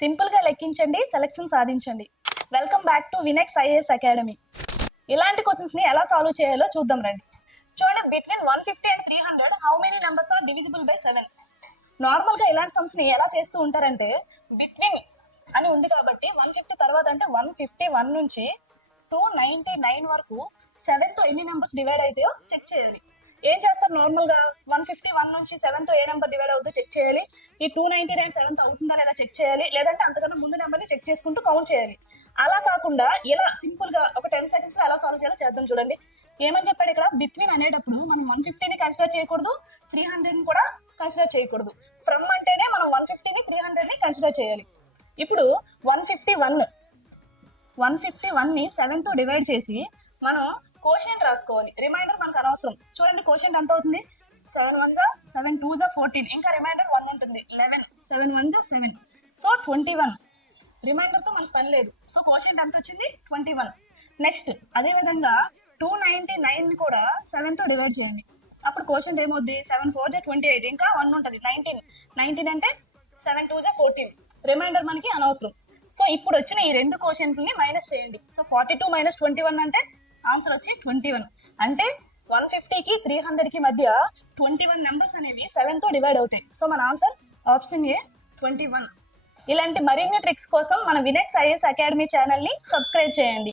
Simple గా లెక్కించండి, selection సాధించండి. Welcome back to Vinex IAS academy. ఇలాంటి క్వశ్చన్స్ ని ఎలా సాల్వ్ చేయాలో చూద్దాం రండి. చూడండి, between 150 and 300 how many numbers are divisible by 7? Normal గా ఇలాంటి సమ్స్ ని ఎలా చేస్తూ ఉంటారంటే, బిట్వీన్ అని ఉంది కాబట్టి 150 తర్వాత అంటే 151 నుంచి 299 వరకు 7 తో ఎన్ని నెంబర్స్ డివైడ్ అవుతాయో చెక్ చేయాలి. ఏం చేస్తారు, నార్మల్ గా 151 నుంచి 7 తో ఏ నెంబర్ డివైడ్ అవుతుందో చెక్ చేయాలి. ఈ 299 7 తో అవుతుందా లేదా చెక్ చేయాలి, లేదంటే అంతకన్నా ముందు నెంబర్ ని చెక్ చేసుకుంటూ కౌంట్ చేయాలి. అలా కాకుండా ఇలా సింపుల్ గా ఒక 10 సెకండ్స్ లో ఎలా సాల్వ్ చేయాలో చేద్దాం. చూడండి, ఏమని చెప్పాడు ఇక్కడ, బిట్వీన్ అనేటప్పుడు మనం 150ని కన్సిడర్ చేయకూడదు, 300ని కూడా కన్సిడర్ చేయకూడదు. ఫ్రమ్ అంటేనే మనం 150ని 300ని కన్సిడర్ చేయాలి. ఇప్పుడు 151ని 7 తో డివైడ్ చేసి మనం కోషెంట్ రాసుకోవాలి. రిమైండర్ మనకు అనవసరం. చూడండి, కోషెంట్ ఎంత అవుతుంది, 7 1 జా 7 2 జా 14, ఇంకా రిమైండర్ 1 ఉంటుంది, 11, 7 1 జా 7, సో 21. రిమైండర్ తో మనకు పని లేదు, సో కోషెంట్ ఎంత వచ్చింది, 21. నెక్స్ట్ అదే విధంగా 299 కూడా 7 తో డివైడ్ చేయండి. అప్పుడు కోషెంట్ ఏమవుద్ది, 7 4 జా 28, ఇంకా 1 ఉంటుంది, 19 అంటే 7 2 జా 14. రిమైండర్ మనకి అనవసరం. సో ఇప్పుడు వచ్చిన ఈ రెండు కోషెంట్లని మైనస్ చేయండి. సో 42 మైనస్ 21 అంటే ఆన్సర్ వచ్చి 21. అంటే 150కి 300కి మధ్య 21 నెంబర్స్ అనేవి 7 తో డివైడ్ అవుతాయి. సో మన ఆన్సర్ ఆప్షన్ ఏ 21. ఇలాంటి మరిన్ని ట్రిక్స్ కోసం మన వినెక్స్ ఐఏఎస్ అకాడమీ ఛానల్ ని సబ్స్క్రైబ్ చేయండి.